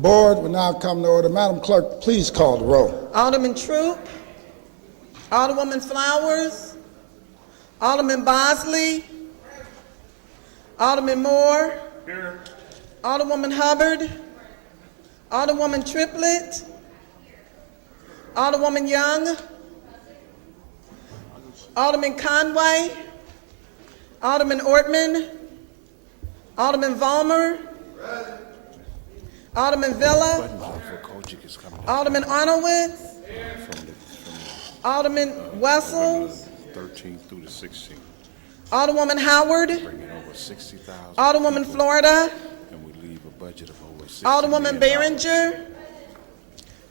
Board will now come to order. Madam Clerk, please call the roll. Alderman Troop, Alderwoman Flowers, Alderman Bosley, Alderman Moore, here. Alderwoman Hubbard, Alderwoman Triplett, Alderwoman Young, Alderman Conway, Alderman Ortman, Alderman Vollmer, Alderman Villa, Alderman Arnowitz, Alderman Wessel, 13 through the 16. Alderwoman Howard, Bringing over 60,000. Alderwoman Florida, And we leave a budget of over 60 Alderwoman million dollars. Behringer,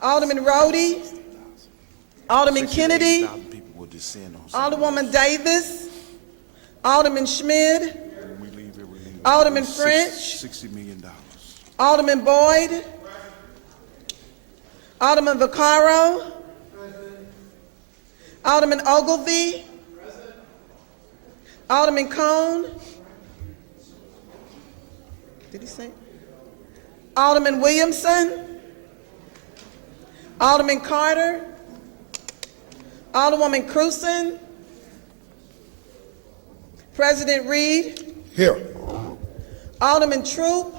Alderman Rhodey, Alderman Kennedy, 68,000 people will descend on some of Alderwoman Davis, Alderman Schmid, those. When we leave it, we leave Alderman over French, $60 million. Alderman Boyd, Alderman Vaccaro, Alderman Ogilvy, Alderman Cone. Did he say? Alderman Williamson, Alderman Carter, Alderwoman Cruzen, President Reed, Here. Alderman Troop,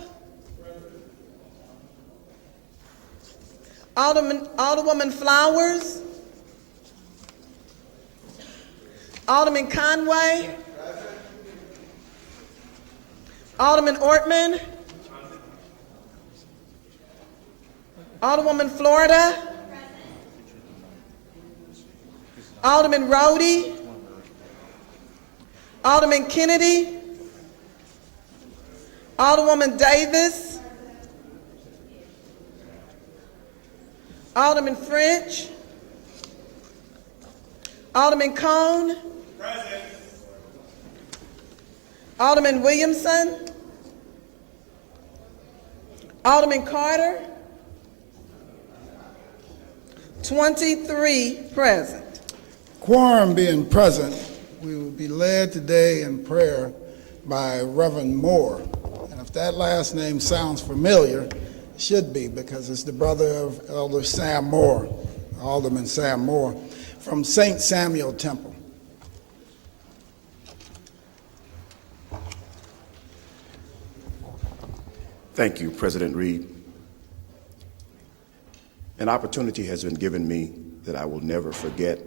Alderwoman Flowers, Alderman Conway, Alderman Ortman, Alderwoman Florida, Alderman Rhodey, Alderman Kennedy, Alderwoman Davis, Alderman French, Alderman Cone, Alderman Williamson, Alderman Carter, 23 present. Quorum being present, we will be led today in prayer by Reverend Moore. And if that last name sounds familiar, it should be, because it's the brother of Elder Sam Moore, Alderman Sam Moore, from St. Samuel Temple. Thank you, President Reed. An opportunity has been given me that I will never forget,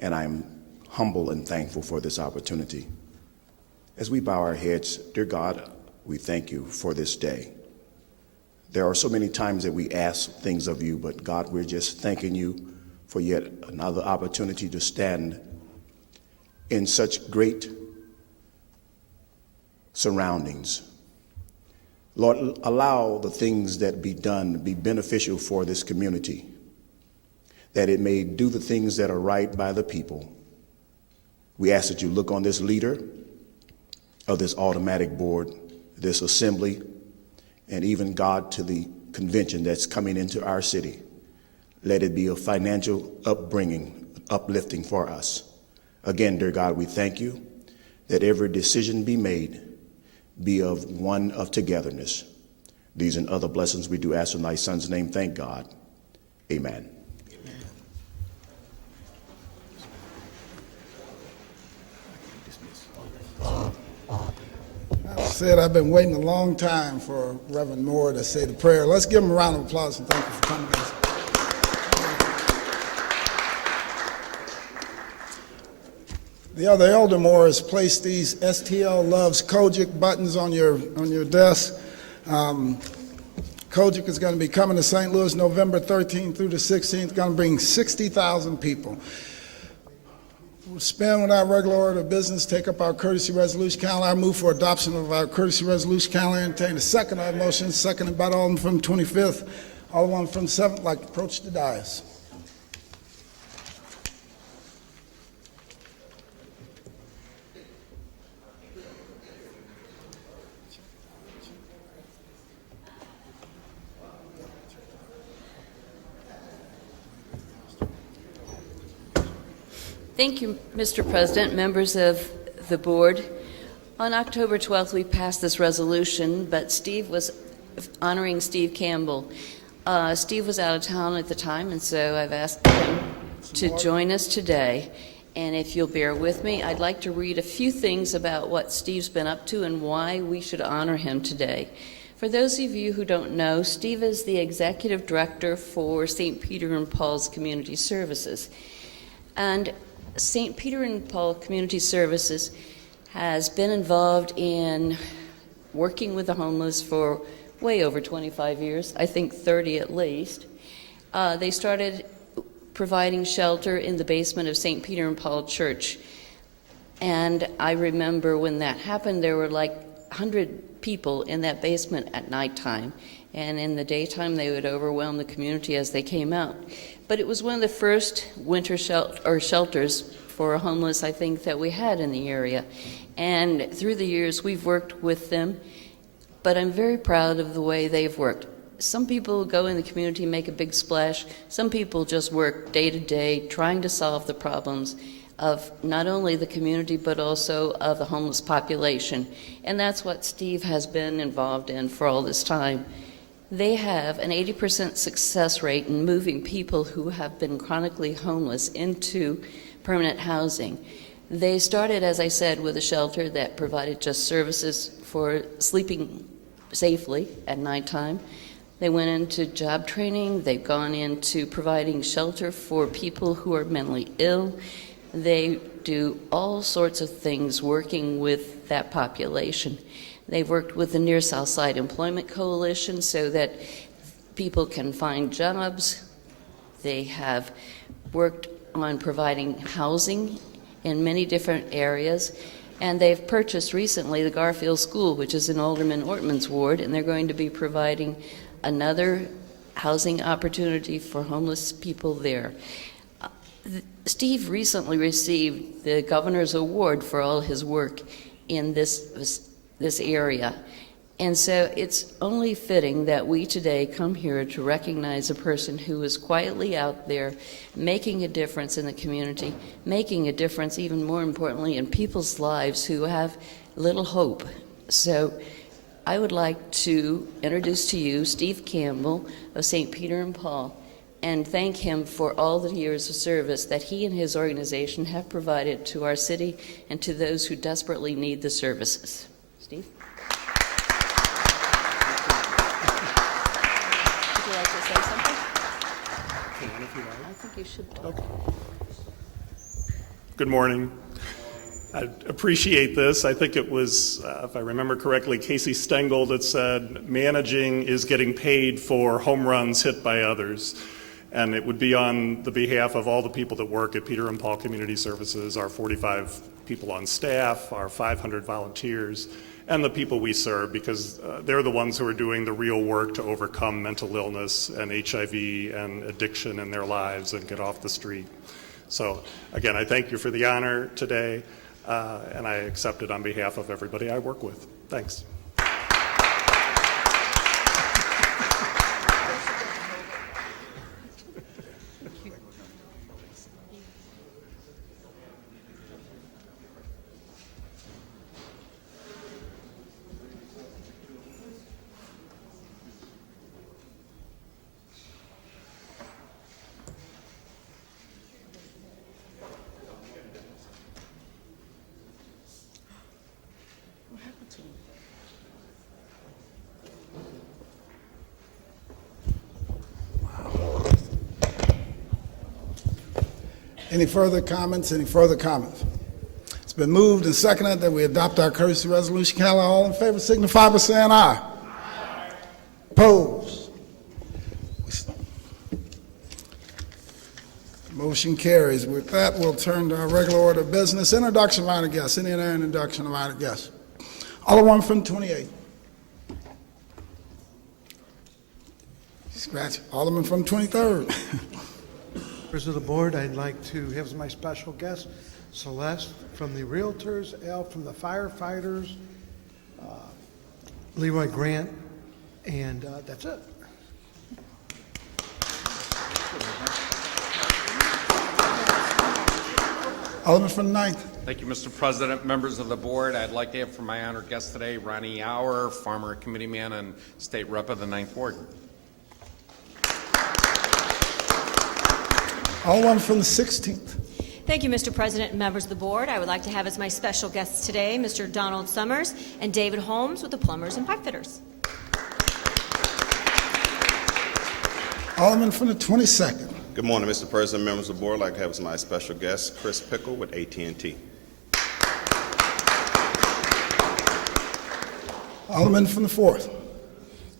and I'm humble and thankful for this opportunity. As we bow our heads, dear God, we thank you for this day. There are so many times that we ask things of you, but God, we're just thanking you for yet another opportunity to stand in such great surroundings. Lord, allow the things that be done to be beneficial for this community, that it may do the things that are right by the people. We ask that you look on this leader of this automatic board, this assembly, and even, God, to the convention that's coming into our city. Let it be a financial upbringing, uplifting for us. Again, dear God, we thank you that every decision be made be of one of togetherness. These and other blessings we do ask in thy Son's name. Thank God. Amen. I said I've been waiting a long time for Reverend Moore to say the prayer. Let's give him a round of applause and thank you for coming, guys. The other elder Moore has placed these STL Loves Kojic buttons on your desk. Kojic is going to be coming to St. Louis November 13th through the 16th, going to bring 60,000 people. We'll spend with our regular order of business, take up our courtesy resolution calendar. I move for adoption of our courtesy resolution calendar. Entertain a second on motion, seconded by the Alderman from 25th, Alderman from 7th, like to approach the dais. Thank you, Mr. President, members of the board. On October 12th, we passed this resolution, but Steve was honoring Steve Campbell. Steve was out of town at the time, and so I've asked him to join us today. And if you'll bear with me, I'd like to read a few things about what Steve's been up to and why we should honor him today. For those of you who don't know, Steve is the Executive Director for St. Peter and Paul's Community Services. And St. Peter and Paul Community Services has been involved in working with the homeless for way over 25 years, I think 30 at least. They started providing shelter in the basement of St. Peter and Paul Church. And I remember when that happened, there were like 100 people in that basement at nighttime. And in the daytime, they would overwhelm the community as they came out. But it was one of the first winter shelters for homeless, I think, that we had in the area. And through the years, we've worked with them. But I'm very proud of the way they've worked. Some people go in the community, make a big splash. Some people just work day to day, trying to solve the problems of not only the community, but also of the homeless population. And that's what Steve has been involved in for all this time. They have an 80% success rate in moving people who have been chronically homeless into permanent housing. They started, as I said, with a shelter that provided just services for sleeping safely at nighttime. They went into job training. They've gone into providing shelter for people who are mentally ill. They do all sorts of things working with that population. They've worked with the Near South Side Employment Coalition so that people can find jobs. They have worked on providing housing in many different areas. And they've purchased recently the Garfield School, which is in Alderman Ortman's ward, and they're going to be providing another housing opportunity for homeless people there. Steve recently received the Governor's Award for all his work in this area. And so it's only fitting that we today come here to recognize a person who is quietly out there making a difference in the community, making a difference, even more importantly, in people's lives who have little hope. So I would like to introduce to you Steve Campbell of St. Peter and Paul and thank him for all the years of service that he and his organization have provided to our city and to those who desperately need the services. Steve? Would you like to say something? I think you should talk. Good morning. I appreciate this. I think it was, if I remember correctly, Casey Stengel that said, managing is getting paid for home runs hit by others. And it would be on the behalf of all the people that work at Peter and Paul Community Services, our 45 people on staff, our 500 volunteers, and the people we serve, because they're the ones who are doing the real work to overcome mental illness and HIV and addiction in their lives and get off the street. So again, I thank you for the honor today. And I accept it on behalf of everybody I work with. Thanks. Any further comments? Any further comments? It's been moved and seconded that we adopt our courtesy resolution. Can all in favor signify by saying aye. Aye. Opposed? Motion carries. With that, we'll turn to our regular order of business. Introduction of our guests. Any other introduction of our guests? Alderman from 28. Scratch. Alderman from 23rd. Members of the board, I'd like to have as my special guest Celeste from the Realtors, Al from the Firefighters, Leroy Grant, and that's it. Alderman from the 9th. Thank you, Mr. President. Members of the board, I'd like to have for my honored guest today, Ronnie Auer, former committeeman and state rep of the 9th Ward. Alderman from the 16th. Thank you, Mr. President and members of the board. I would like to have as my special guests today Mr. Donald Summers and David Holmes with the Plumbers and Pipefitters. Alderman from the 22nd. Good morning, Mr. President, members of the board. I'd like to have as my special guest Chris Pickle with AT&T. Alderman from the 4th.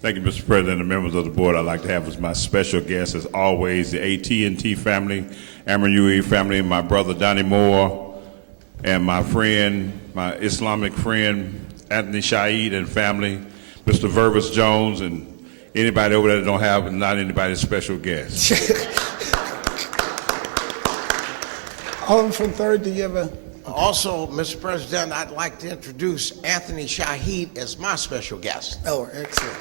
Thank you, Mr. President and members of the board. I'd like to have as my special guest, as always, the AT&T family, Amarui family, my brother Donnie Moore, and my friend, my Islamic friend, Anthony Shaid and family, Mr. Vervis Jones, and anybody over there that don't have, not anybody's special guest. Alderman from 3rd, do you have a... Also, Mr. President, I'd like to introduce Anthony Shaheed as my special guest. Oh, excellent.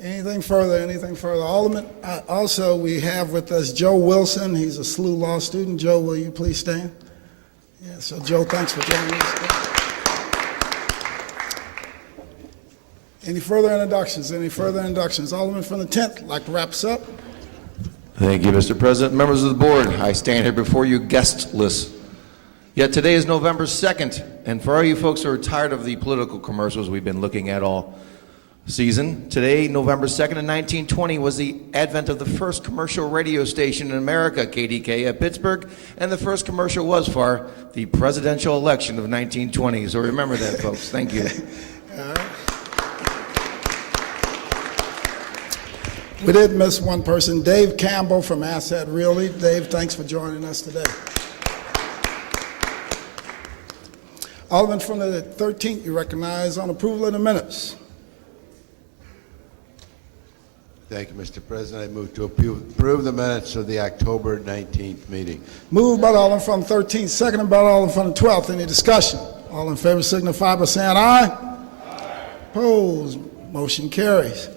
Anything further, anything further? Alderman, also we have with us Joe Wilson. He's a SLU law student. Joe, will you please stand? Yeah, so Joe, thanks for joining us. Any further introductions? Any further introductions? Alderman from the 10th, like to wrap us up? Thank you, Mr. President. Members of the board, I stand here before you guestless. Yet today is November 2nd, and for all you folks who are tired of the political commercials we've been looking at all season, today, November 2nd in 1920, was the advent of the first commercial radio station in America, KDK, at Pittsburgh, and the first commercial was for the presidential election of 1920. So remember that, folks. Thank you. We did miss one person, Dave Campbell from Asset Realty. Dave, thanks for joining us today. Alderman from the 13th, you recognize on approval of the minutes. Thank you, Mr. President. I move to approve the minutes of the October 19th meeting. Moved by the Alderman from the 13th, seconded by the Alderman from the 12th. Any discussion? All in favor signify by saying aye. Aye. Opposed? Motion carries.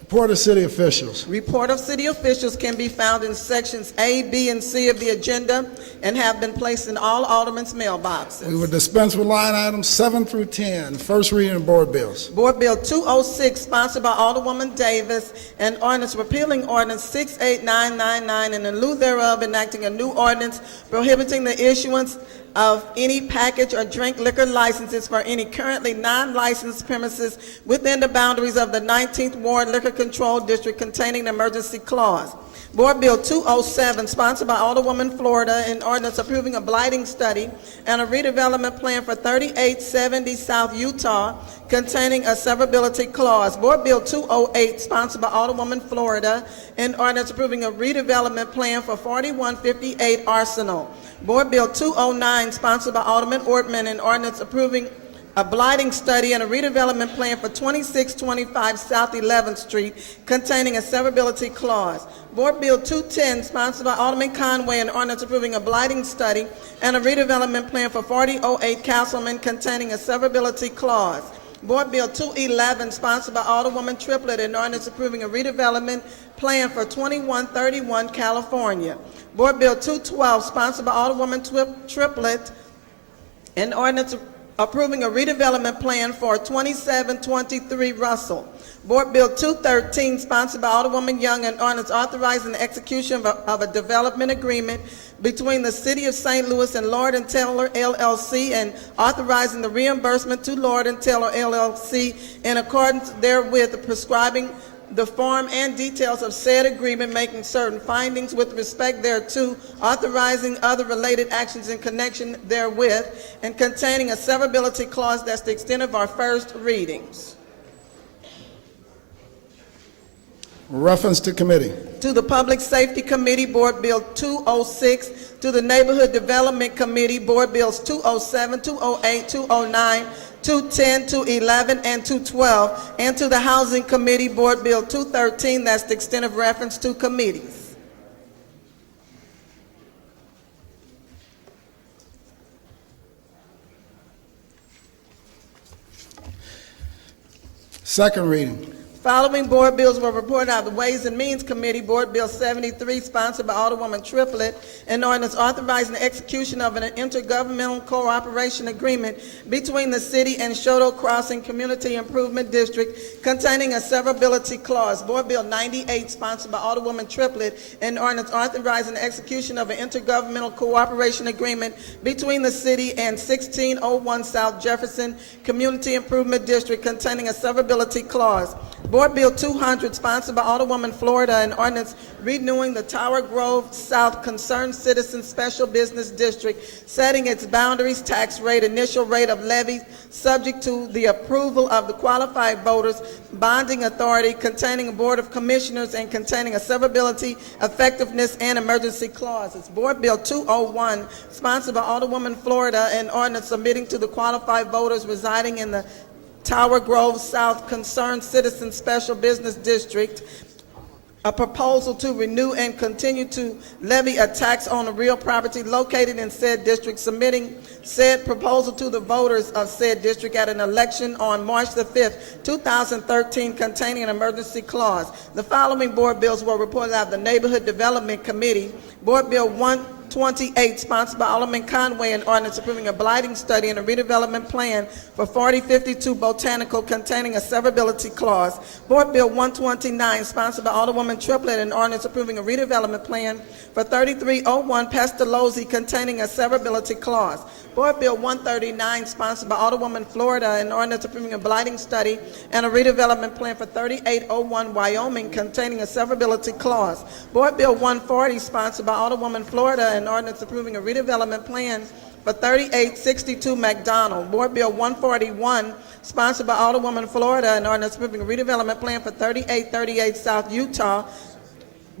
Report of city officials. Report of city officials can be found in sections A, B, and C of the agenda and have been placed in all aldermen's mailboxes. We will dispense with line items 7 through 10. First reading of board bills. Board Bill 206, sponsored by Alderwoman Davis, and ordinance repealing ordinance 68999, and in lieu thereof enacting a new ordinance prohibiting the issuance of any package or drink liquor licenses for any currently non-licensed premises within the boundaries of the 19th Ward Liquor Control District containing the emergency clause. Board Bill 207, sponsored by Alderwoman Florida, an ordinance approving a blighting study and a redevelopment plan for 3870 South Utah containing a severability clause. Board Bill 208, sponsored by Alderwoman Florida, an ordinance approving a redevelopment plan for 4158 Arsenal. Board Bill 209, sponsored by Alderman Ortman, an ordinance approving a blighting study and a redevelopment plan for 2625 South 11th Street containing a severability clause. Board Bill 210, sponsored by Alderman Conway, an ordinance approving a blighting study and a redevelopment plan for 4008 Castleman containing a severability clause. Board Bill 211, sponsored by Alderwoman Triplett, an ordinance approving a redevelopment plan for 2131 California. Board Bill 212, sponsored by Alderwoman Triplett, an ordinance approving a redevelopment plan for 2723 Russell. Board Bill 213, sponsored by Alderwoman Young, an ordinance authorizing the execution of a development agreement between the City of St. Louis and Lord & Taylor, LLC, and authorizing the reimbursement to Lord & Taylor, LLC, in accordance therewith, prescribing the form and details of said agreement, making certain findings with respect thereto, authorizing other related actions in connection therewith, and containing a severability clause. That's the extent of our first readings. Reference to committee. To the Public Safety Committee, Board Bill 206. To the Neighborhood Development Committee, Board Bills 207, 208, 209, 210, 211, and 212. And to the Housing Committee, Board Bill 213. That's the extent of reference to committees. Second reading. Following board bills were reported out of the Ways and Means Committee. Board Bill 73, sponsored by Alderwoman Triplett, an ordinance authorizing the execution of an intergovernmental cooperation agreement between the city and Shoto Crossing Community Improvement District containing a severability clause. Board Bill 98, sponsored by Alderwoman Triplett, an ordinance authorizing the execution of an intergovernmental cooperation agreement between the city and 1601 South Jefferson Community Improvement District containing a severability clause. Board Bill 200, sponsored by Alderwoman Florida, an ordinance renewing the Tower Grove South Concerned Citizen Special Business District, setting its boundaries, tax rate, initial rate of levy, subject to the approval of the qualified voters, bonding authority, containing a Board of Commissioners, and containing a severability, effectiveness, and emergency clauses. Board Bill 201, sponsored by Alderwoman Florida, an ordinance submitting to the qualified voters residing in the Tower Grove South Concerned Citizen Special Business District a proposal to renew and continue to levy a tax on the real property located in said district, submitting said proposal to the voters of said district at an election on March the 5th, 2013, containing an emergency clause. The following board bills were reported out of the Neighborhood Development Committee. Board Bill 128, sponsored by Alderman Conway, an ordinance approving a blighting study and a redevelopment plan for 4052 Botanical containing a severability clause. Board Bill 129, sponsored by Alderwoman Triplett, an ordinance approving a redevelopment plan for 3301 Pestalozzi containing a severability clause. Board Bill 139, sponsored by Alderwoman Florida, an ordinance approving a blighting study and a redevelopment plan for 3801 Wyoming containing a severability clause. Board Bill 140, sponsored by Alderwoman Florida, an ordinance approving a redevelopment plan for 3862 McDonald. Board Bill 141, sponsored by Alderwoman Florida, an ordinance approving a redevelopment plan for 3838 South Utah.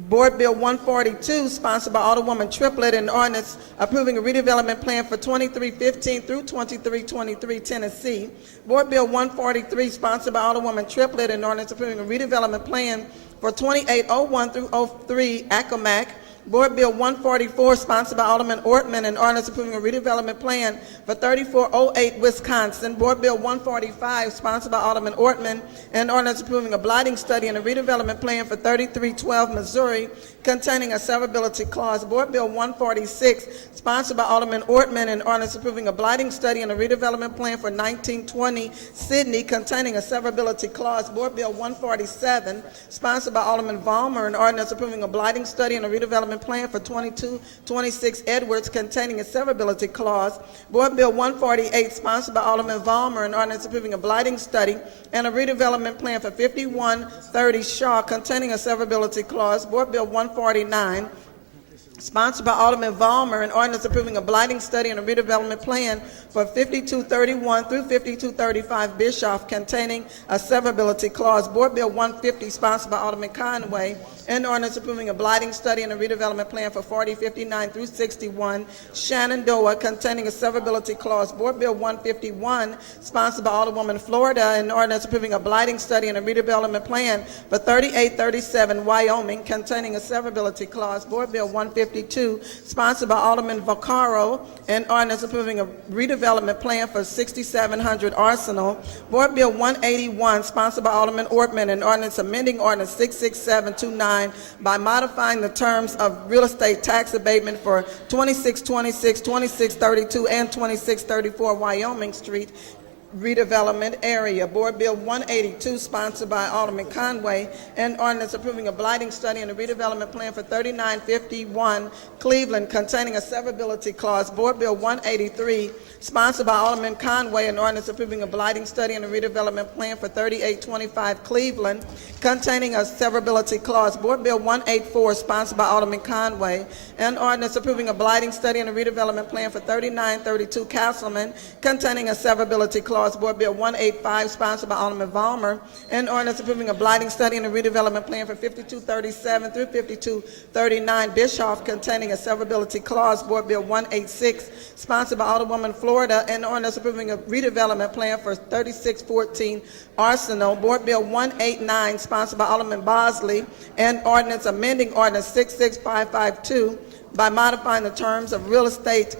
Board Bill 142, sponsored by Alderwoman Triplett, an ordinance approving a redevelopment plan for 2315 through 2323 Tennessee. Board Bill 143, sponsored by Alderwoman Triplett, an ordinance approving a redevelopment plan for 2801 through 03 Accomack. Board Bill 144, sponsored by Alderman Ortman, an ordinance approving a redevelopment plan for 3408 Wisconsin. Board Bill 145, sponsored by Alderman Ortman, an ordinance approving a blighting study and a redevelopment plan for 3312 Missouri, containing a severability clause. Board Bill 146, sponsored by Alderman Ortman, an ordinance approving a blighting study and a redevelopment plan for 1920 Sydney, containing a severability clause. Board Bill 147, sponsored by Alderman Vollmer, an ordinance approving a blighting study and a redevelopment plan for 2226 Edwards, containing a severability clause. Board Bill 148, sponsored by Alderman Vollmer, an ordinance approving a blighting study and a redevelopment plan for 5130 Shaw, containing a severability clause. Board Bill 149, sponsored by Alderman Vollmer, an ordinance approving a blighting study and a redevelopment plan for 5231 through 5235 Bischoff, containing a severability clause. Board Bill 150, sponsored by Alderman Conway, an ordinance approving a blighting study and a redevelopment plan for 4059 through 61 Shenandoah, containing a severability clause. Board Bill 151, sponsored by Alderwoman Florida, an ordinance approving a blighting study and a redevelopment plan for 3837 Wyoming, containing a severability clause. Board Bill 152, sponsored by Alderman Vaccaro, an ordinance approving a redevelopment plan for 6700 Arsenal. Board Bill 181, sponsored by Alderman Ortman, an ordinance amending Ordinance 66729 by modifying the terms of real estate tax abatement for 2626, 2632, and 2634 Wyoming Street redevelopment area. Board Bill 182, sponsored by Alderman Conway, an ordinance approving a blighting study and a redevelopment plan for 3951 Cleveland, containing a severability clause. Board Bill 183, sponsored by Alderman Conway, an ordinance approving a blighting study and a redevelopment plan for 3825 Cleveland, containing a severability clause. Board Bill 184, sponsored by Alderman Conway, an ordinance approving a blighting study and a redevelopment plan for 3932 Castleman, containing a severability clause. Board Bill 185, sponsored by Alderman Vollmer, an ordinance approving a blighting study and a redevelopment plan for 5237 through 5239 Bischoff, containing a severability clause. Board Bill 186, sponsored by Alderwoman Florida, an ordinance approving a redevelopment plan for 3614 Arsenal. Board Bill 189, sponsored by Alderman Bosley, an ordinance amending Ordinance 66552 by modifying the terms of real estate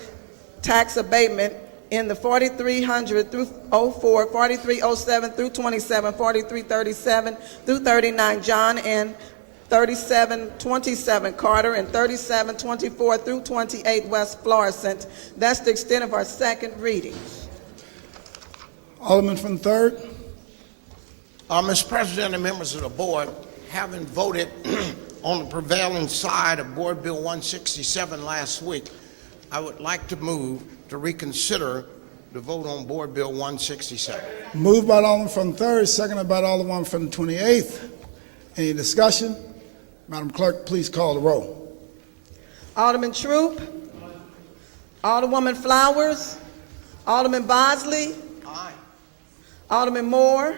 tax abatement in the 4300 through 04, 4307 through 27, 4337 through 39 John, and 3727 Carter, and 3724 through 28 West Florissant. That's the extent of our second reading. Alderman from the 3rd. Mr. President and members of the board, having voted on the prevailing side of Board Bill 167 last week, I would like to move to reconsider the vote on Board Bill 167. Moved by the Alderman from the 3rd, seconded by the Alderman from the 28th. Any discussion? Madam Clerk, please call the roll. Alderman Troop. Alderwoman Flowers. Alderman Bosley. Aye. Alderman Moore.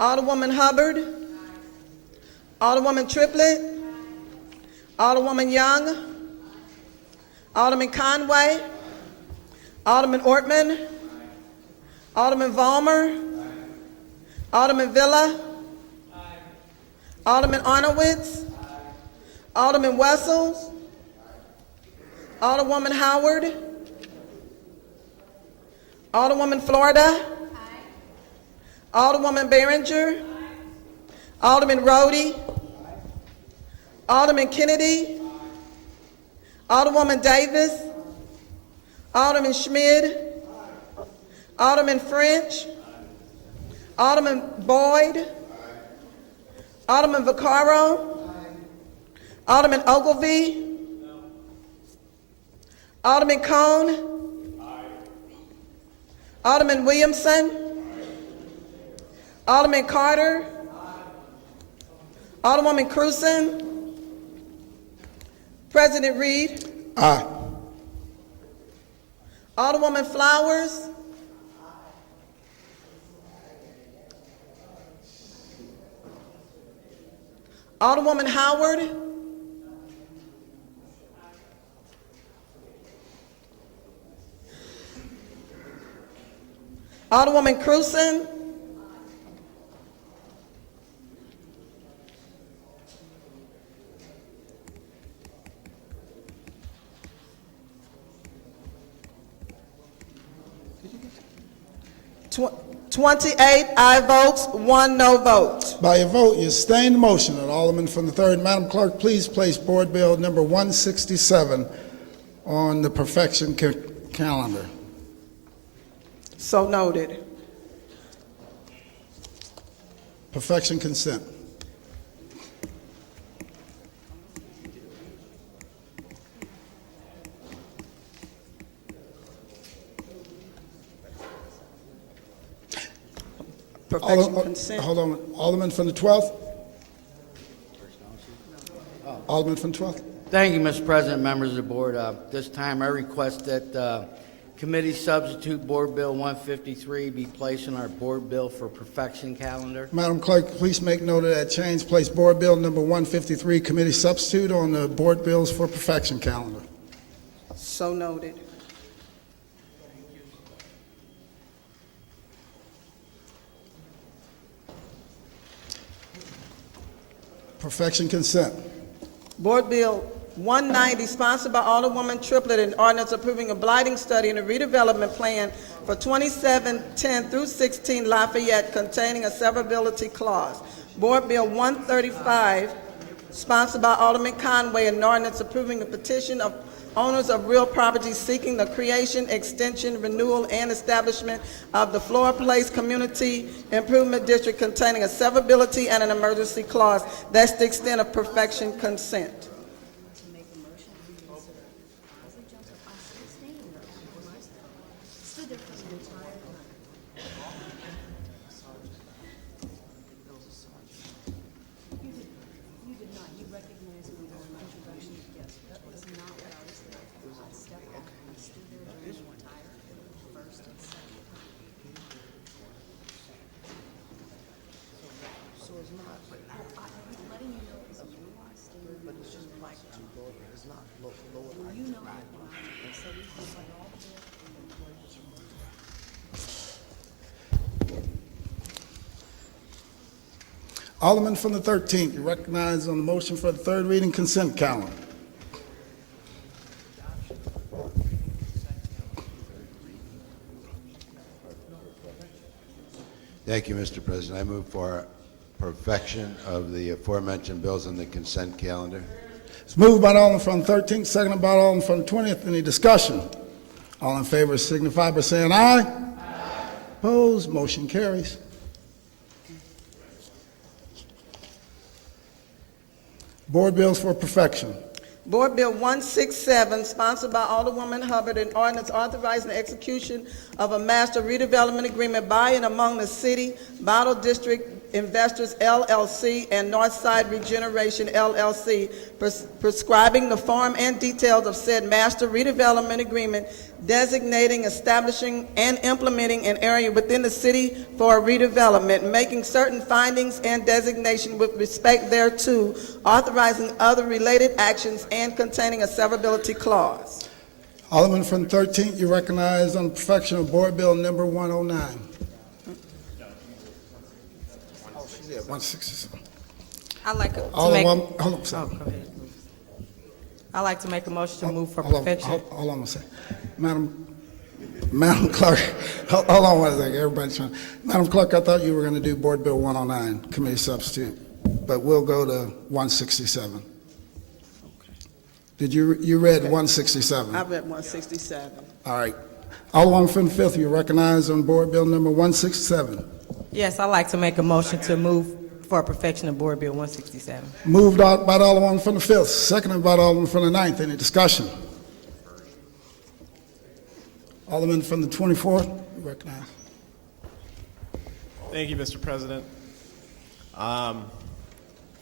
Alderwoman Hubbard. Alderwoman Triplett. Alderwoman Young. Alderman Conway. Alderman Ortman. Alderman Vollmer. Alderman Villa. Alderman Arnowitz. Alderman Wessels. Alderwoman Howard. Alderwoman Florida. Alderwoman Behringer. Alderman Rhodey. Alderman Kennedy. Alderwoman Davis. Alderman Schmid. Alderman French. Alderman Boyd. Alderman Vaccaro. Alderman Ogilvy. Alderman Cone. Alderman Williamson. Alderman Carter. Alderwoman Cruzen. President Reed. Aye. Alderwoman Flowers. Alderwoman Howard. Alderwoman Cruzen. Tw- 28 aye votes, 1 no vote. By your vote, you sustain the motion of the Alderman from the 3rd. Madam Clerk, please place Board Bill number 167 on the perfection calendar. So noted. Perfection consent. Perfection consent. Hold on. Alderman from the 12th? Alderman from the 12th? Thank you, Mr. President, members of the board. This time I request that committee substitute Board Bill 153 be placed on our Board Bill for Perfection calendar. Madam Clerk, please make note of that change. Place Board Bill number 153, committee substitute, on the Board Bills for Perfection calendar. So noted. Perfection consent. Board Bill 190, sponsored by Alderwoman Triplett, an ordinance approving a blighting study and a redevelopment plan for 2710 through 16 Lafayette, containing a severability clause. Board Bill 135, sponsored by Alderman Conway, an ordinance approving a petition of owners of real property seeking the creation, extension, renewal, and establishment of the Flora Place Community Improvement District, containing a severability and an emergency clause. That's the extent of perfection consent. Alderman from the 13th, you recognize on the motion for the 3rd reading consent calendar. Thank you, Mr. President. I move for perfection of the aforementioned bills on the consent calendar. It's moved by the Alderman from the 13th, seconded by the Alderman from the 20th. Any discussion? All in favor signify by saying aye. Opposed? Motion carries. Board bills for perfection. Board Bill 167, sponsored by Alderwoman Hubbard, an ordinance authorizing the execution of a master redevelopment agreement by and among the City, Bottle District Investors LLC and Northside Regeneration LLC, prescribing the form and details of said master redevelopment agreement, designating, establishing, and implementing an area within the city for redevelopment, making certain findings and designation with respect thereto, authorizing other related actions, and containing a severability clause. Alderman from the 13th, you recognize on perfection of Board Bill number 109. Oh, she's at 167. I'd like to Alderman, make... hold on a second. Oh, go ahead. I'd like to make a motion to move for Hold on, perfection. hold on a second. Madam Clerk, hold on one second, everybody's trying. Madam Clerk, I thought you were going to do Board Bill 109, committee substitute, but we'll go to 167. Did you read 167? I read 167. All right. Alderman from the 5th, you recognize on Board Bill number 167. Yes, I'd like to make a motion to move for perfection of Board Bill 167. Moved out by the Alderman from the 5th, seconded by the Alderman from the 9th. Any discussion? Alderman from the 24th, you recognize. Thank you, Mr. President.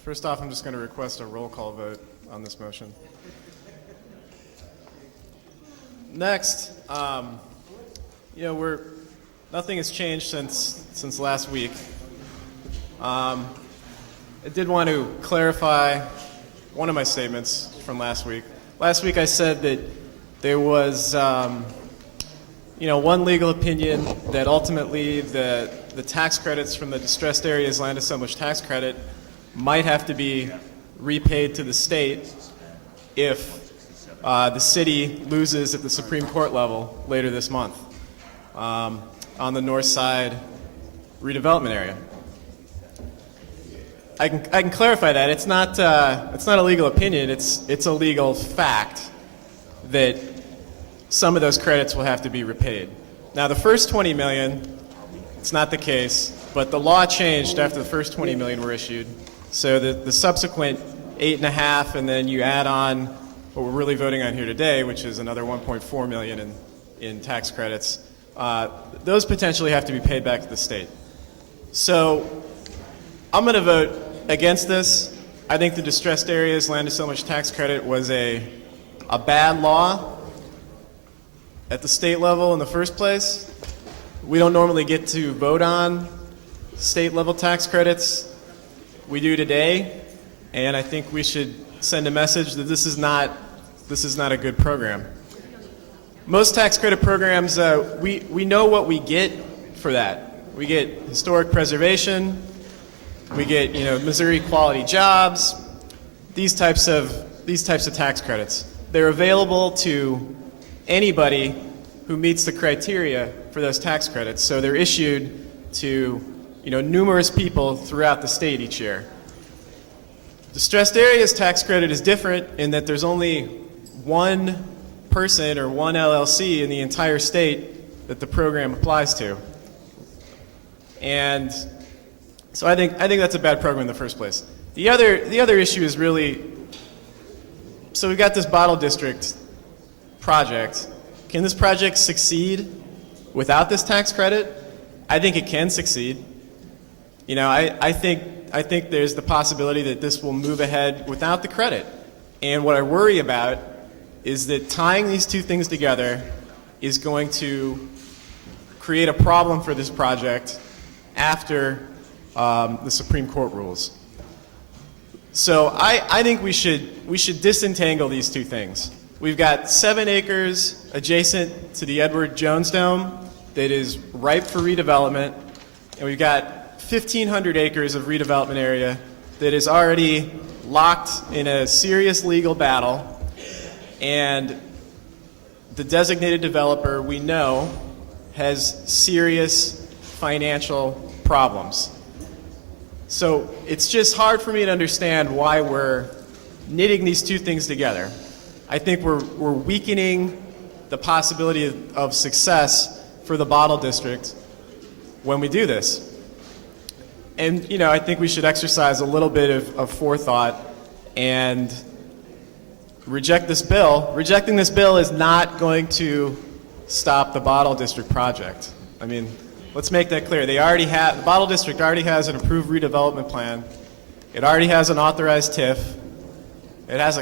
First off, I'm just going to request a roll call vote on this motion. Next, nothing has changed since last week. I did want to clarify one of my statements from last week. Last week I said that there was, one legal opinion that ultimately the tax credits from the distressed areas land assemblage tax credit might have to be repaid to the state if the city loses at the Supreme Court level later this month on the north side redevelopment area. I can clarify that. It's not a legal opinion. It's a legal fact that some of those credits will have to be repaid. Now, the first $20 million, it's not the case, but the law changed after the first $20 million were issued. So the subsequent 8.5, and then you add on what we're really voting on here today, which is another 1.4 million in tax credits. Those potentially have to be paid back to the state. So I'm going to vote against this. I think the distressed areas land assemblage tax credit was a bad law at the state level in the first place. We don't normally get to vote on state level tax credits. We do today, and I think we should send a message that this is not a good program. Most tax credit programs, we know what we get for that. We get historic preservation, we get Missouri quality jobs, these types of tax credits. They're available to anybody who meets the criteria for those tax credits. So they're issued to numerous people throughout the state each year. Distressed areas tax credit is different in that there's only one person or one LLC in the entire state that the program applies to. And so I think that's a bad program in the first place. The other issue is really, so we've got this Bottle District project. Can this project succeed without this tax credit? I think it can succeed. I think there's the possibility that this will move ahead without the credit. And what I worry about is that tying these two things together is going to create a problem for this project after the Supreme Court rules. So I think we should disentangle these two things. We've got 7 acres adjacent to the Edward Jones Dome that is ripe for redevelopment, and we've got 1,500 acres of redevelopment area that is already locked in a serious legal battle, and the designated developer we know has serious financial problems. So it's just hard for me to understand why we're knitting these two things together. I think we're weakening the possibility of success for the Bottle District when we do this. And, you know, I think we should exercise a little bit of forethought and reject this bill. Rejecting this bill is not going to stop the Bottle District project. I mean, let's make that clear. The Bottle District already has an approved redevelopment plan. It already has an authorized TIF. It has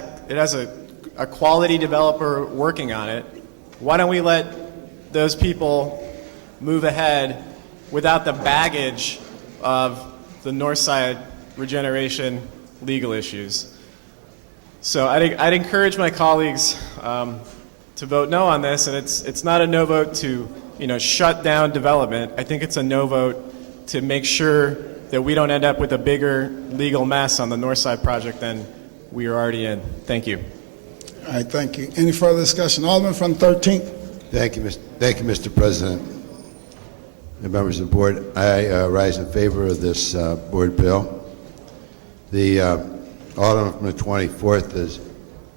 a quality developer working on it. Why don't we let those people move ahead without the baggage of the North Side regeneration legal issues? So I'd encourage my colleagues to vote no on this, and it's not a no vote to shut down development. I think it's a no vote to make sure that we don't end up with a bigger legal mess on the North Side project than we are already in. Thank you. All right, thank you. Any further discussion? Alderman from 13th. Thank you, Mr. President. The members of the board, I rise in favor of this board bill. The Alderman from the 24th is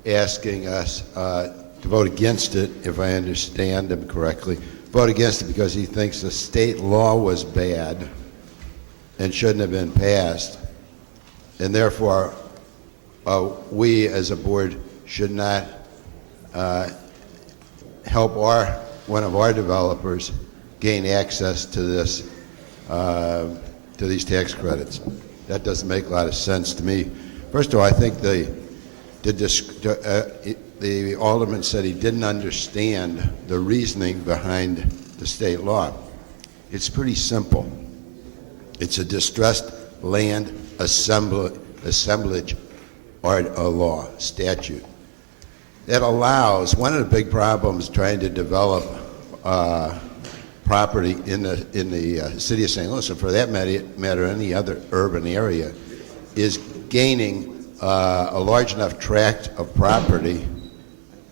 asking us to vote against it, if I understand him correctly. Vote against it because he thinks the state law was bad and shouldn't have been passed, and therefore we as a board should not help one of our developers gain access to this to these tax credits. That doesn't make a lot of sense to me. First of all, I think the alderman said he didn't understand the reasoning behind the state law. It's pretty simple. It's a distressed land assemblage law, statute. That allows, one of the big problems trying to develop property in the city of St. Louis, and for that matter any other urban area, is gaining a large enough tract of property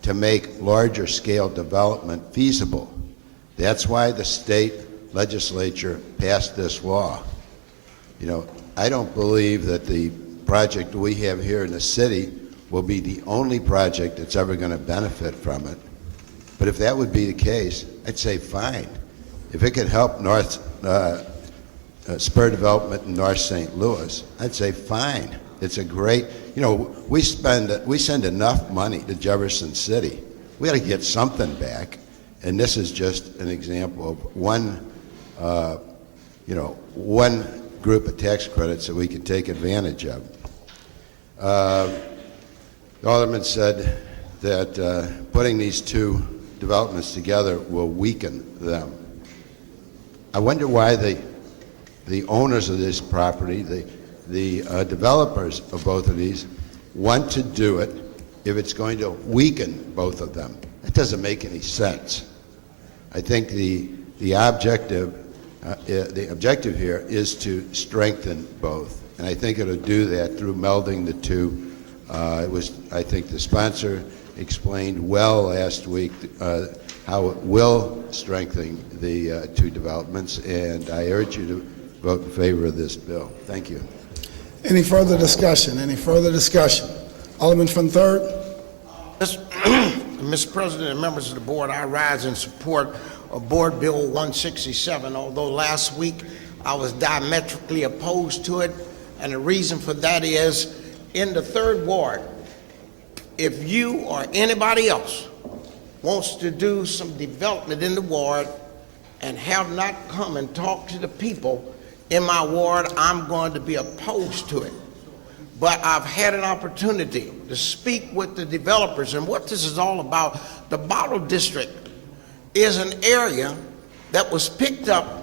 to make larger scale development feasible. That's why the state legislature passed this law. You know, I don't believe that the project we have here in the city will be the only project that's ever going to benefit from it. But if that would be the case, I'd say fine. If it could help spur development in North St. Louis, I'd say fine. It's a great, we send enough money to Jefferson City. We got to get something back, and this is just an example of one group of tax credits that we can take advantage of. The Alderman said that putting these two developments together will weaken them. I wonder why the owners of this property, the developers of both of these, want to do it if it's going to weaken both of them. That doesn't make any sense. I think the objective here is to strengthen both, and I think it'll do that through melding the two. I think the sponsor explained well last week how it will strengthen the two developments, and I urge you to vote in favor of this bill. Thank you. Any further discussion? Any further discussion? Alderman from 3rd. Mr. President and members of the board, I rise in support of Board Bill 167, although last week I was diametrically opposed to it, and the reason for that is in the 3rd Ward, if you or anybody else wants to do some development in the ward and have not come and talked to the people in my ward, I'm going to be opposed to it. But I've had an opportunity to speak with the developers, and what this is all about. The Bottle District is an area that was picked up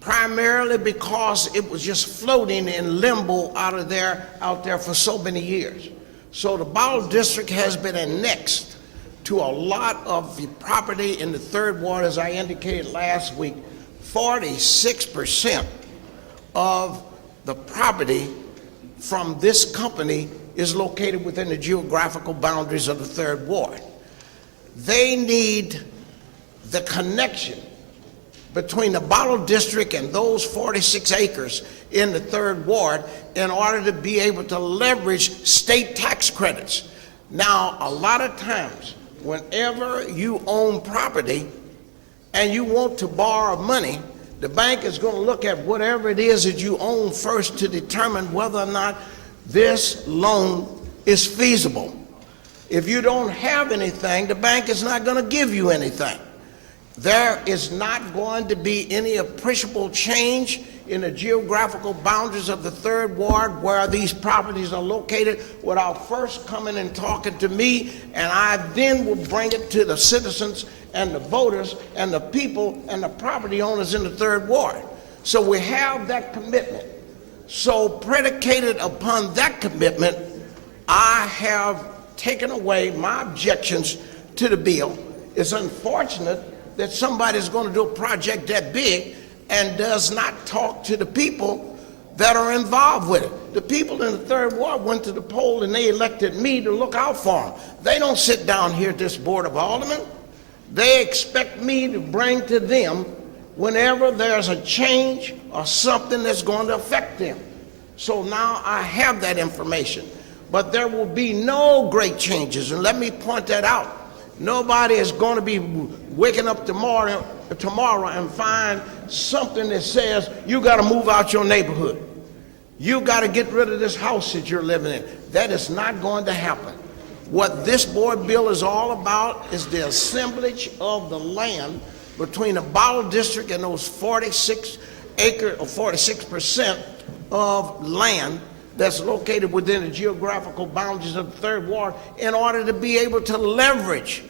primarily because it was just floating in limbo out there for so many years. So the Bottle District has been annexed to a lot of the property in the 3rd Ward, as I indicated last week. 46% of the property from this company is located within the geographical boundaries of the 3rd Ward. They need the connection between the Bottle District and those 46 acres in the 3rd Ward in order to be able to leverage state tax credits. Now, a lot of times, whenever you own property and you want to borrow money, the bank is going to look at whatever it is that you own first to determine whether or not this loan is feasible. If you don't have anything, the bank is not going to give you anything. There is not going to be any appreciable change in the geographical boundaries of the 3rd Ward where these properties are located without first coming and talking to me, and I then will bring it to the citizens and the voters and the people and the property owners in the 3rd Ward. So we have that commitment. So predicated upon that commitment, I have taken away my objections to the bill. It's unfortunate that somebody's going to do a project that big and does not talk to the people that are involved with it. The people in the 3rd Ward went to the poll and they elected me to look out for them. They don't sit down here at this Board of Aldermen. They expect me to bring to them whenever there's a change or something that's going to affect them. So now I have that information. But there will be no great changes, and let me point that out. Nobody is going to be waking up tomorrow and find something that says you got to move out your neighborhood. You got to get rid of this house that you're living in. That is not going to happen. What this board bill is all about is the assemblage of the land between the Bottle District and those 46 acre or 46% of land that's located within the geographical boundaries of the 3rd Ward in order to be able to leverage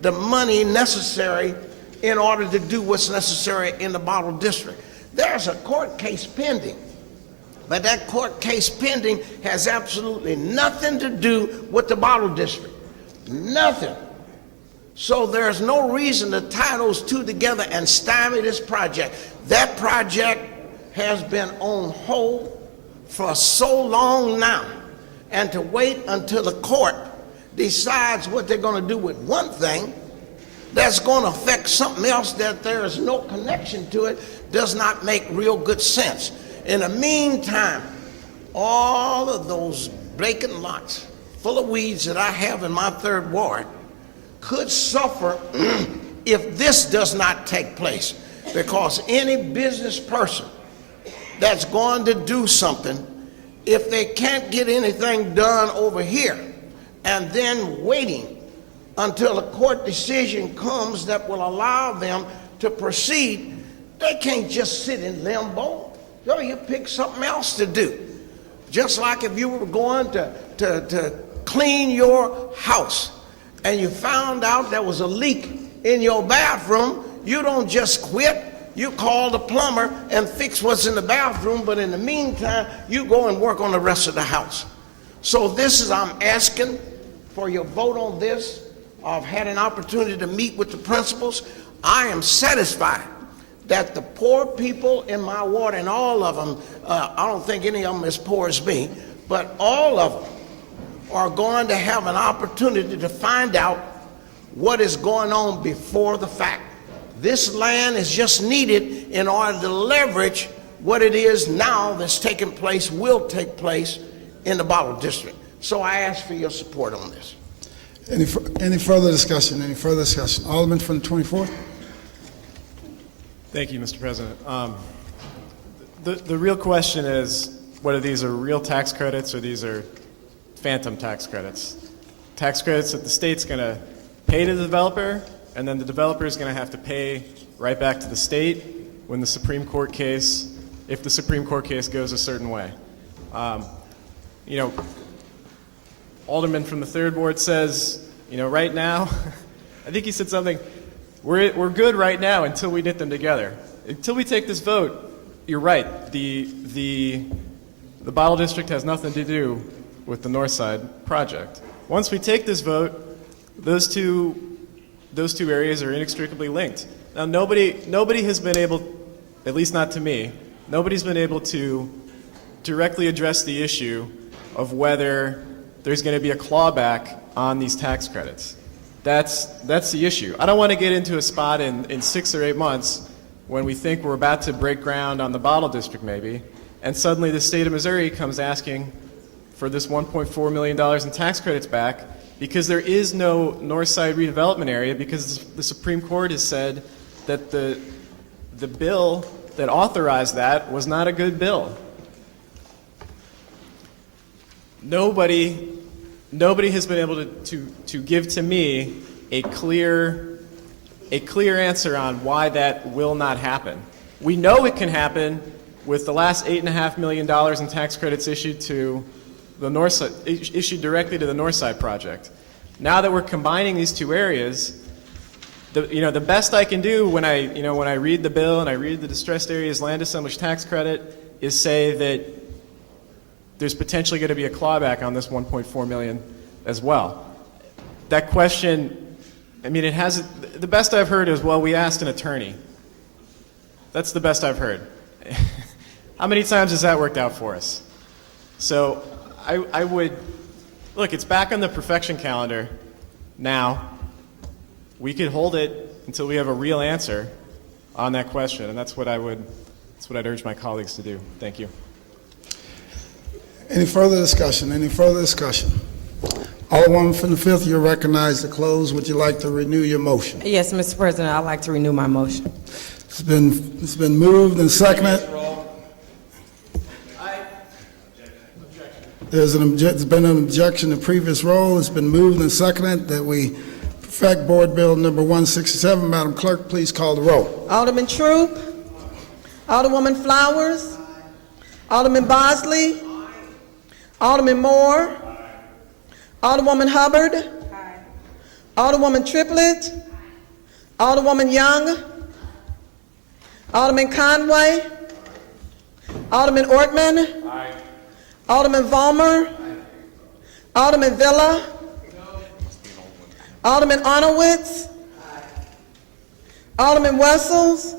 the money necessary in order to do what's necessary in the Bottle District. There's a court case pending, but that court case pending has absolutely nothing to do with the Bottle District. Nothing. So there's no reason to tie those two together and stymie this project. That project has been on hold for so long now, and to wait until the court decides what they're going to do with one thing that's going to affect something else that there is no connection to it does not make real good sense. In the meantime, all of those vacant lots full of weeds that I have in my 3rd Ward could suffer if this does not take place, because any business person that's going to do something, if they can't get anything done over here and then waiting until a court decision comes that will allow them to proceed, they can't just sit in limbo. So you pick something else to do. Just like if you were going to clean your house and you found out there was a leak in your bathroom, you don't just quit. You call the plumber and fix what's in the bathroom, but in the meantime, you go and work on the rest of the house. So I'm asking for your vote on this. I've had an opportunity to meet with the principals. I am satisfied that the poor people in my ward, and all of them, I don't think any of them as poor as me, but all of them are going to have an opportunity to find out what is going on before the fact. This land is just needed in order to leverage what it is now that's taking place, will take place in the Bottle District. So I ask for your support on this. Any further discussion? Any further discussion? Alderman from the 24th. Thank you, Mr. President. The real question is whether these are real tax credits or these are phantom tax credits. Tax credits that the state's going to pay to the developer, and then the developer is going to have to pay right back to the state when the Supreme Court case, if the Supreme Court case goes a certain way. Alderman from the 3rd Ward says, right now, I think he said something, we're good right now until we knit them together. Until we take this vote, you're right. The Bottle District has nothing to do with the North Side project. Once we take this vote, those two areas are inextricably linked. Now, nobody has been able, at least not to me, nobody's been able to directly address the issue of whether there's going to be a clawback on these tax credits. That's the issue. I don't want to get into a spot in 6 or 8 months when we think we're about to break ground on the bottle district maybe, and suddenly the state of Missouri comes asking for this $1.4 million in tax credits back because there is no north side redevelopment area because the Supreme Court has said that the bill that authorized that was not a good bill. Nobody has been able to give to me a clear answer on why that will not happen. We know it can happen with the last $8.5 million in tax credits issued to the north side, issued directly to the North Side project. Now that we're combining these two areas, the best I can do when I read the bill and I read the distressed areas land assemblage tax credit is say that there's potentially going to be a clawback on this $1.4 million as well. That question, the best I've heard is, well, we asked an attorney. That's the best I've heard. How many times has that worked out for us? So I would, look, it's back on the perfection calendar now. We could hold it until we have a real answer on that question, and that's what I'd urge my colleagues to do. Thank you. Any further discussion? Any further discussion? Alderwoman from the 5th, you're recognized to close. Would you like to renew your motion? Yes, Mr. President, I'd like to renew my motion. It's been moved and seconded. There's been an objection to previous roll. It's been moved and seconded that we perfect Board Bill number 167. Madam Clerk, please call the roll. Alderman Troop. Alderwoman Flowers. Alderman Bosley. Alderman Moore. Alderwoman Hubbard. Alderwoman Triplett. Alderwoman Young. Alderman Conway. Alderman Ortman. Alderman Vollmer. Alderman Villa. Alderman Arnowitz. Alderman Wessels.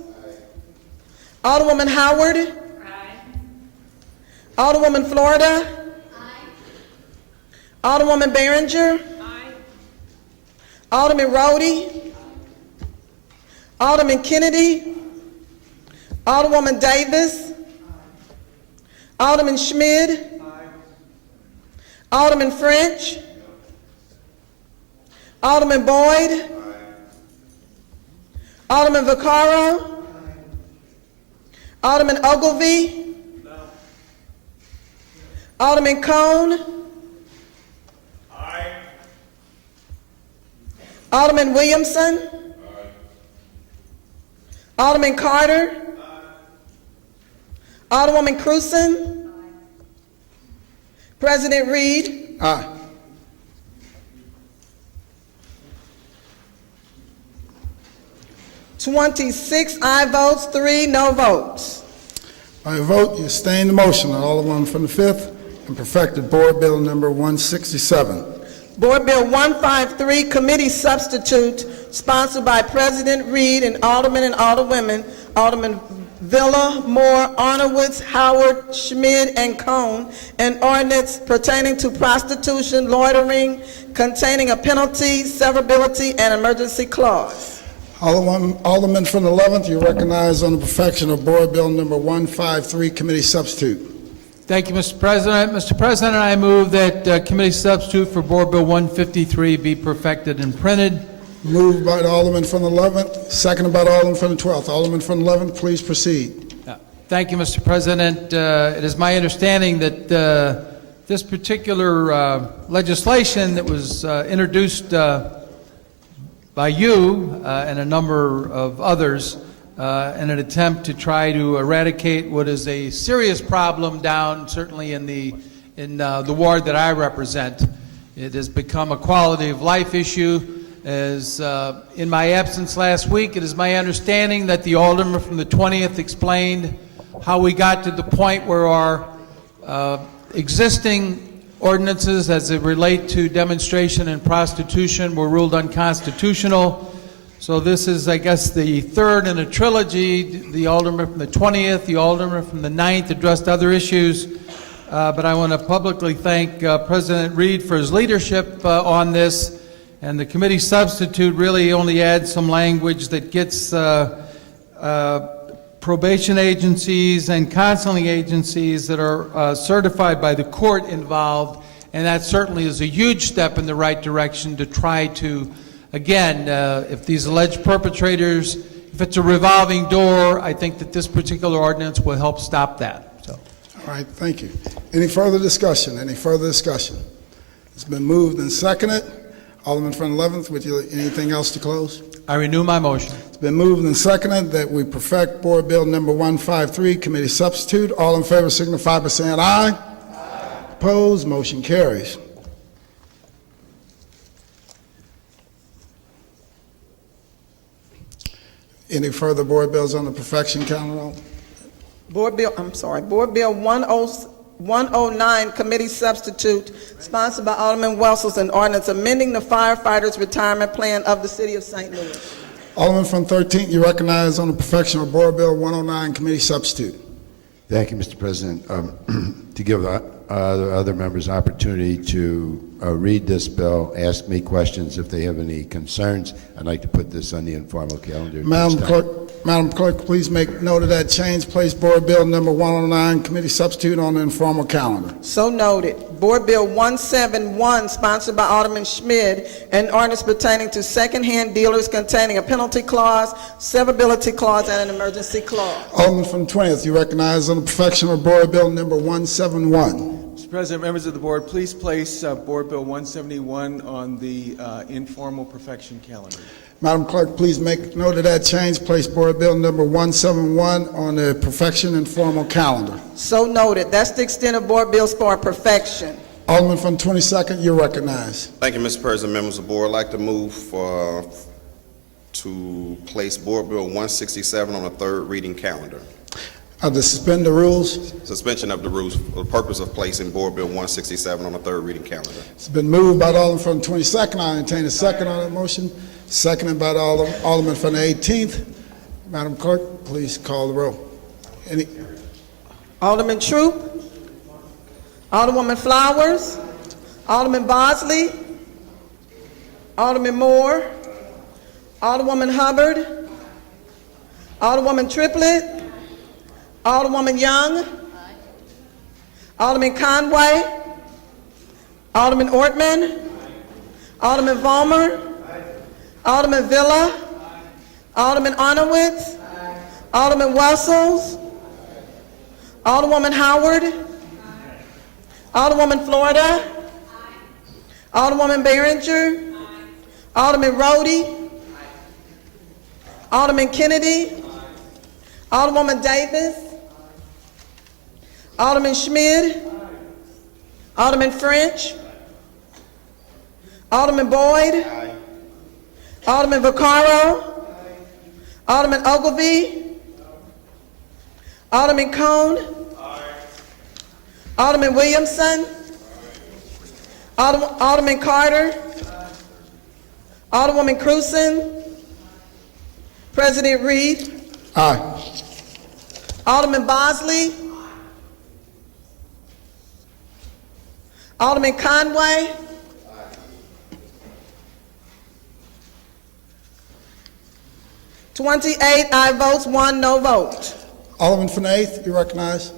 Alderwoman Howard. Alderwoman Florida. Alderwoman Behringer. Alderman Rhodey. Alderman Kennedy. Alderwoman Davis. Alderman Schmid. Alderman French. Alderman Boyd. Alderman Vaccaro. Alderman Ogilvy. Alderman Cone. Alderman Williamson. Alderman Carter. Alderwoman Cruzen. President Reed. Aye. (26 aye votes, 3 no votes). By a vote, you sustain the motion of Alderwoman from the 5th and perfected Board Bill number 167. Board Bill 153, Committee Substitute, sponsored by President Reed and Aldermen and Alderwomen, Alderman Villa, Moore, Arnowitz, Howard, Schmid, and Cone, an ordinance pertaining to prostitution, loitering, containing a penalty, severability, and emergency clause. Alderman from the 11th, you recognize on the perfection of Board Bill number 153, Committee Substitute. Thank you, Mr. President. Mr. President, I move that Committee Substitute for Board Bill 153 be perfected and printed. Moved by the Alderman from the 11th, seconded by the Alderman from the 12th. Alderman from the 11th, please proceed. Thank you, Mr. President. It is my understanding that this particular legislation that was introduced by you and a number of others in an attempt to try to eradicate what is a serious problem down certainly in the ward that I represent. It has become a quality of life issue. As in my absence last week, it is my understanding that the Alderman from the 20th explained how we got to the point where our existing ordinances as they relate to demonstration and prostitution were ruled unconstitutional. So this is, I guess, the third in a trilogy. The Alderman from the 20th, the Alderman from the 9th addressed other issues. But I want to publicly thank President Reed for his leadership on this. And the committee substitute really only adds some language that gets probation agencies and counseling agencies that are certified by the court involved, and that certainly is a huge step in the right direction to try to, again, if these alleged perpetrators, if it's a revolving door, I think that this particular ordinance will help stop that. So. All right, thank you. Any further discussion? Any further discussion? It's been moved and seconded. Alderman from the 11th, would you, anything else to close? I renew my motion. It's been moved and seconded that we perfect Board Bill number 153, committee substitute. All in favor signify by saying aye. Opposed, motion carries. Any further board bills on the perfection calendar? Board Bill 109, committee substitute, sponsored by Alderman Wessels, an ordinance amending the firefighters' retirement plan of the city of St. Louis. Alderman from 13th, you recognize on the perfection of Board Bill 109, committee substitute. Thank you, Mr. President. To give the other members opportunity to read this bill, ask me questions if they have any concerns, I'd like to put this on the informal calendar. Madam Clerk, please make note of that change. Place Board Bill number 109, committee substitute, on the informal calendar. So noted. Board Bill 171, sponsored by Alderman Schmid, an ordinance pertaining to secondhand dealers containing a penalty clause, severability clause, and an emergency clause. Alderman from 20th, you recognize on the perfection of Board Bill number 171. Mr. President, members of the board, please place Board Bill 171 on the informal perfection calendar. Madam Clerk, please make note of that change. Place Board Bill number 171 on the perfection informal calendar. So noted. That's the extent of board bills for perfection. Alderman from 22nd, you're recognized. Thank you, Mr. President, members of the board. I'd like to move to place Board Bill 167 on the third reading calendar. To suspend the rules. Suspension of the rules for the purpose of placing Board Bill 167 on the third reading calendar. It's been moved by the Alderman from 22nd. I entertain a second on that motion. Seconded by the Alderman from the 18th. Madam Clerk, please call the roll. Alderman Troop, Alderwoman Flowers, Alderman Bosley, Alderman Moore, Alderwoman Hubbard, Alderwoman Triplett, Alderwoman Young, Alderman Conway, Alderman Ortman, Alderman Vollmer, Alderman Villa, Alderman Arnowitz, Alderman Wessels, Alderwoman Howard, Alderwoman Florida, Alderwoman Behringer, Alderman Rhodey, Alderman Kennedy, Alderwoman Davis, Alderman Schmid, Alderman French, Alderman Boyd, Alderman Vaccaro, Alderman Ogilvie, Alderman Cone, Alderman Williamson, Alderman Carter, Alderwoman Cruzen, President Reed. Aye. Alderman Bosley, Alderman Conway, 28 aye votes, 1 no vote. Alderman from the 8th, you recognize.